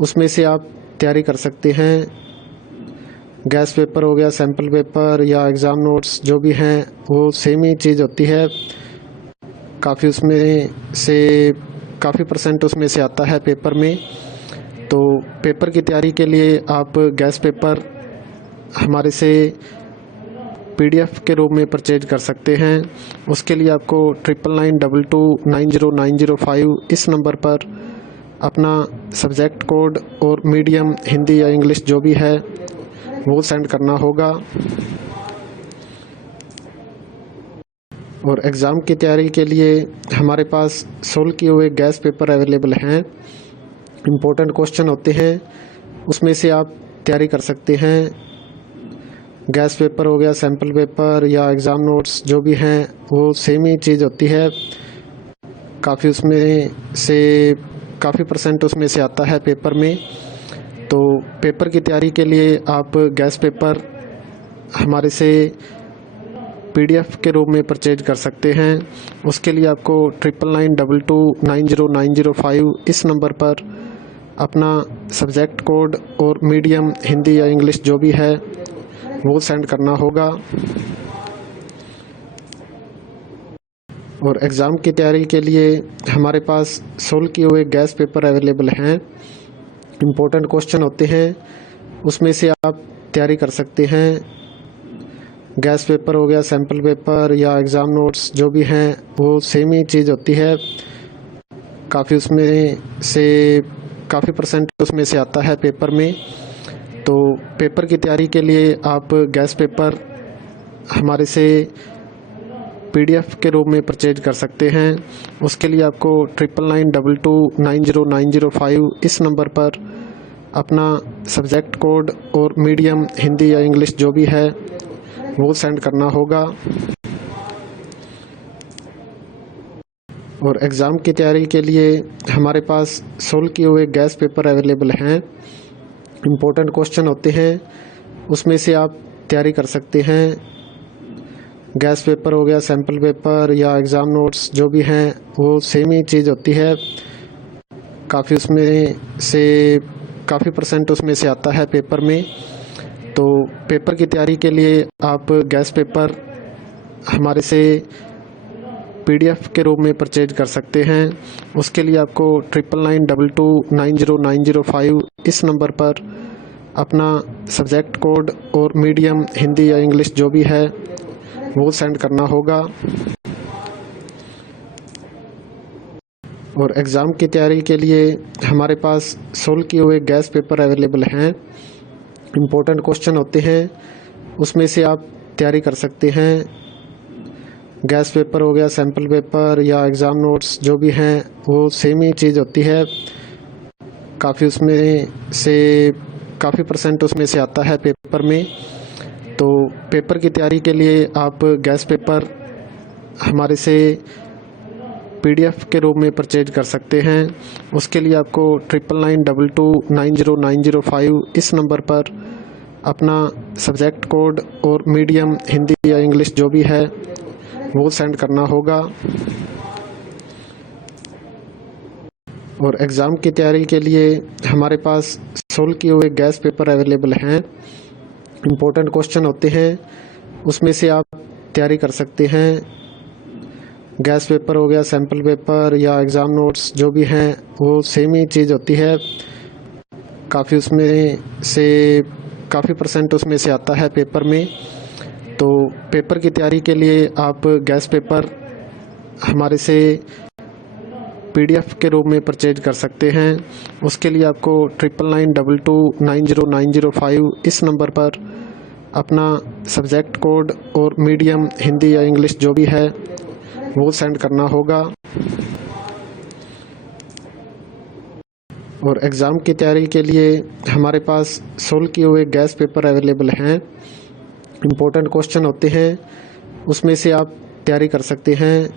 उसमें से आप तैयारी कर सकते हैं। गैस पेपर हो गया, सैम्पल पेपर या एग्ज़ाम नोट्स जो भी हैं वो सेम ही चीज़ होती है। काफ़ी उसमें से काफ़ी परसेंट उसमें से आता है पेपर में। तो पेपर की तैयारी के लिए आप गैस पेपर हमारे से PDF के रूप में परचेज कर सकते हैं। उसके लिए आपको 9992290905 इस नंबर पर अपना सब्जेक्ट कोड और मीडियम हिंदी या इंग्लिश जो भी है वो सेंड करना होगा। और एग्ज़ाम की तैयारी के लिए हमारे पास सोल्व किए हुए गैस पेपर अवेलेबल हैं। इम्पोर्टेंट क्वेश्चन होते हैं, उसमें से आप तैयारी कर सकते हैं। गैस पेपर हो गया, सैम्पल पेपर या एग्ज़ाम नोट्स जो भी हैं वो सेम ही चीज़ होती है। काफ़ी उसमें से काफ़ी परसेंट उसमें से आता है पेपर में। तो पेपर की तैयारी के लिए आप गैस पेपर हमारे से PDF के रूप में परचेज कर सकते हैं। उसके लिए आपको 9992290905 इस नंबर पर अपना सब्जेक्ट कोड और मीडियम हिंदी या इंग्लिश जो भी है वो सेंड करना होगा। और एग्ज़ाम की तैयारी के लिए हमारे पास सोल्व किए हुए गैस पेपर अवेलेबल हैं। इम्पोर्टेंट क्वेश्चन होते हैं, उसमें से आप तैयारी कर सकते हैं। गैस पेपर हो गया, सैम्पल पेपर या एग्ज़ाम नोट्स जो भी हैं वो सेम ही चीज़ होती है। काफ़ी उसमें से काफ़ी परसेंट उसमें से आता है पेपर में। तो पेपर की तैयारी के लिए आप गैस पेपर हमारे से PDF के रूप में परचेज कर सकते हैं। उसके लिए आपको 9992290905 इस नंबर पर अपना सब्जेक्ट कोड और मीडियम हिंदी या इंग्लिश जो भी है वो सेंड करना होगा। और एग्ज़ाम की तैयारी के लिए हमारे पास सोल्व किए हुए गैस पेपर अवेलेबल हैं। इम्पोर्टेंट क्वेश्चन होते हैं, उसमें से आप तैयारी कर सकते हैं। गैस पेपर हो गया, सैम्पल पेपर या एग्ज़ाम नोट्स जो भी हैं वो सेम ही चीज़ होती है। काफ़ी उसमें से काफ़ी परसेंट उसमें से आता है पेपर में। तो पेपर की तैयारी के लिए आप गैस पेपर हमारे से PDF के रूप में परचेज कर सकते हैं। उसके लिए आपको 9992290905 इस नंबर पर अपना सब्जेक्ट कोड और मीडियम हिंदी या इंग्लिश जो भी है वो सेंड करना होगा। और एग्ज़ाम की तैयारी के लिए हमारे पास सोल्व किए हुए गैस पेपर अवेलेबल हैं। इम्पोर्टेंट क्वेश्चन होते हैं, उसमें से आप तैयारी कर सकते हैं। गैस पेपर हो गया, सैम्पल पेपर या एग्ज़ाम नोट्स जो भी हैं वो सेम ही चीज़ होती है। काफ़ी उसमें से काफ़ी परसेंट उसमें से आता है पेपर में। तो पेपर की तैयारी के लिए आप गैस पेपर हमारे से PDF के रूप में परचेज कर सकते हैं। उसके लिए आपको 9992290905 इस नंबर पर अपना सब्जेक्ट कोड और मीडियम हिंदी या इंग्लिश जो भी है वो सेंड करना होगा। और एग्ज़ाम की तैयारी के लिए हमारे पास सोल्व किए हुए गैस पेपर अवेलेबल हैं। इम्पोर्टेंट क्वेश्चन होते हैं, उसमें से आप तैयारी कर सकते हैं। गैस पेपर हो गया, सैम्पल पेपर या एग्ज़ाम नोट्स जो भी हैं वो सेम ही चीज़ होती है। काफ़ी उसमें से काफ़ी परसेंट उसमें से आता है पेपर में। तो पेपर की तैयारी के लिए आप गैस पेपर हमारे से PDF के रूप में परचेज कर सकते हैं। उसके लिए आपको 9992290905 इस नंबर पर अपना सब्जेक्ट कोड और मीडियम हिंदी या इंग्लिश जो भी है वो सेंड करना होगा। और एग्ज़ाम की तैयारी के लिए हमारे पास सोल्व किए हुए गैस पेपर अवेलेबल हैं। इम्पोर्टेंट क्वेश्चन होते हैं, उसमें से आप तैयारी कर सकते हैं।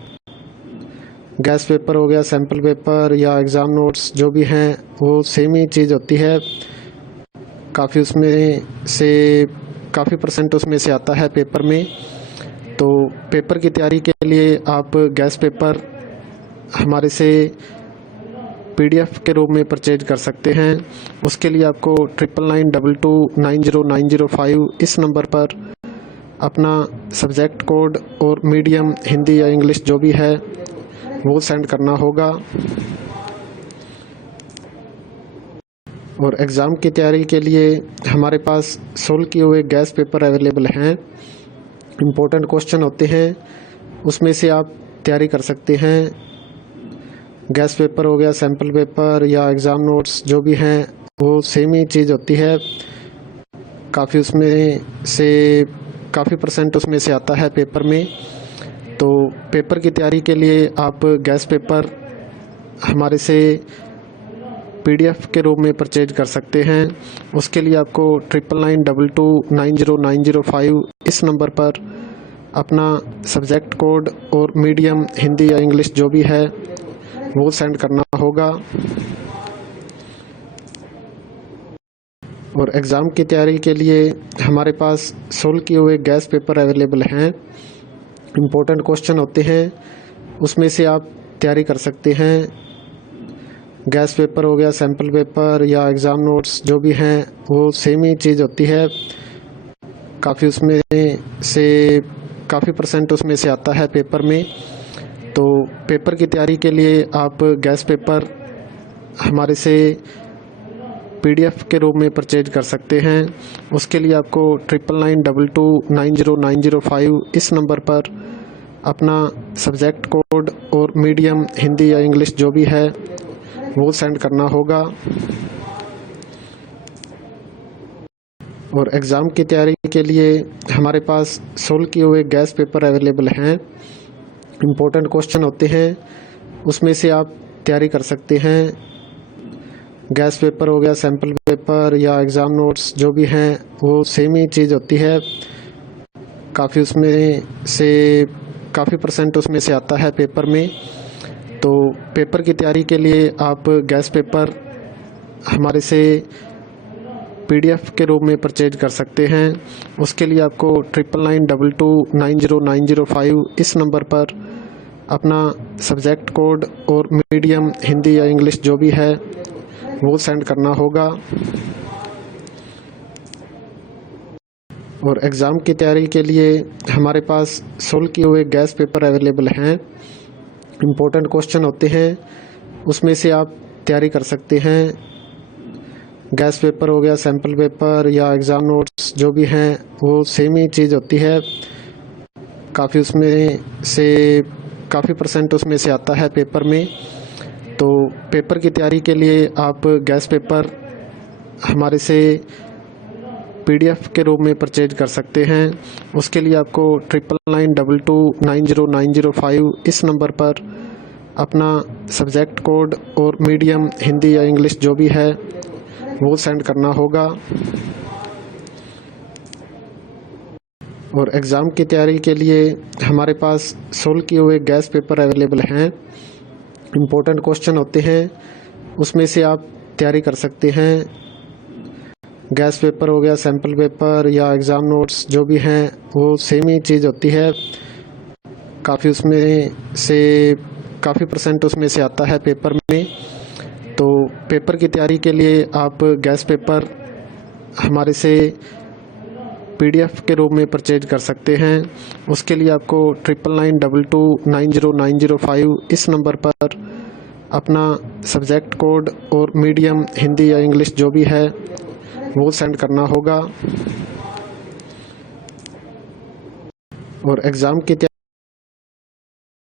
गैस पेपर हो गया, सैम्पल पेपर या एग्ज़ाम नोट्स जो भी हैं वो सेम ही चीज़ होती है। काफ़ी उसमें से काफ़ी परसेंट उसमें से आता है पेपर में। तो पेपर की तैयारी के लिए आप गैस पेपर हमारे से PDF के रूप में परचेज कर सकते हैं। उसके लिए आपको 9992290905 इस नंबर पर अपना सब्जेक्ट कोड और मीडियम हिंदी या इंग्लिश जो भी है वो सेंड करना होगा। और एग्ज़ाम की तैयारी के लिए हमारे पास सोल्व किए हुए गैस पेपर अवेलेबल हैं। इम्पोर्टेंट क्वेश्चन होते हैं, उसमें से आप तैयारी कर सकते हैं। गैस पेपर हो गया, सैम्पल पेपर या एग्ज़ाम नोट्स जो भी हैं वो सेम ही चीज़ होती है। काफ़ी परसेंट उसमें से आता है पेपर में। तो पेपर की तैयारी के लिए आप गैस पेपर हमारे से PDF के रूप में परचेज कर सकते हैं। उसके लिए आपको 9992290905 इस नंबर पर अपना सब्जेक्ट कोड और मीडियम हिंदी या इंग्लिश जो भी है वो सेंड करना होगा। और एग्ज़ाम की तैयारी के लिए हमारे पास सोल्व किए हुए गैस पेपर अवेलेबल हैं। इम्पोर्टेंट क्वेश्चन होते हैं, उसमें से आप तैयारी कर सकते हैं। गैस पेपर हो गया, सैम्पल पेपर या एग्ज़ाम नोट्स जो भी हैं वो सेम ही चीज़ होती है। काफ़ी परसेंट उसमें से आता है पेपर में। तो पेपर की तैयारी के लिए आप गैस पेपर हमारे से PDF के रूप में परचेज कर सकते हैं। उसके लिए आपको 9992290905 इस नंबर पर अपना सब्जेक्ट कोड और मीडियम हिंदी या इंग्लिश जो भी है वो सेंड करना होगा। और एग्ज़ाम की तैयारी के लिए हमारे पास सोल्व किए हुए गैस पेपर अवेलेबल हैं। इम्पोर्टेंट क्वेश्चन होते हैं, उसमें से आप तैयारी कर सकते हैं। गैस पेपर हो गया, सैम्पल पेपर या एग्ज़ाम नोट्स जो भी हैं वो सेम ही चीज़ होती है। काफ़ी परसेंट उसमें से आता है पेपर में। तो पेपर की तैयारी के लिए आप गैस पेपर हमारे से PDF के रूप में परचेज कर सकते हैं। उसके लिए आपको 9992290905 इस नंबर पर अपना सब्जेक्ट कोड और मीडियम हिंदी या इंग्लिश जो भी है वो सेंड करना होगा। और एग्ज़ाम की तैयारी के लिए हमारे पास सोल्व किए हुए गैस पेपर अवेलेबल हैं। इम्पोर्टेंट क्वेश्चन होते हैं, उसमें से आप तैयारी कर सकते हैं। गैस पेपर हो गया, सैम्पल पेपर या एग्ज़ाम नोट्स जो भी हैं वो सेम ही चीज़ होती है। काफ़ी परसेंट उसमें से आता है पेपर में। तो पेपर की तैयारी के लिए आप गैस पेपर हमारे से PDF के रूप में परचेज कर सकते हैं। उसके लिए आपको 9992290905 इस नंबर पर अपना सब्जेक्ट कोड और मीडियम हिंदी या इंग्लिश जो भी है वो सेंड करना होगा। और एग्ज़ाम की तैयारी के लिए हमारे पास सोल्व किए हुए गैस पेपर अवेलेबल हैं। इम्पोर्टेंट क्वेश्चन होते हैं, उसमें से आप तैयारी कर सकते हैं। गैस पेपर हो गया, सैम्पल पेपर या एग्ज़ाम नोट्स जो भी हैं वो सेम ही चीज़ होती है। काफ़ी परसेंट उसमें से आता है पेपर में। तो पेपर की तैयारी के लिए आप गैस पेपर हमारे से PDF के रूप में परचेज कर सकते हैं। उसके लिए आपको 9992290905 इस नंबर पर अपना सब्जेक्ट कोड और मीडियम हिंदी या इंग्लिश जो भी है वो सेंड करना होगा। और एग्ज़ाम की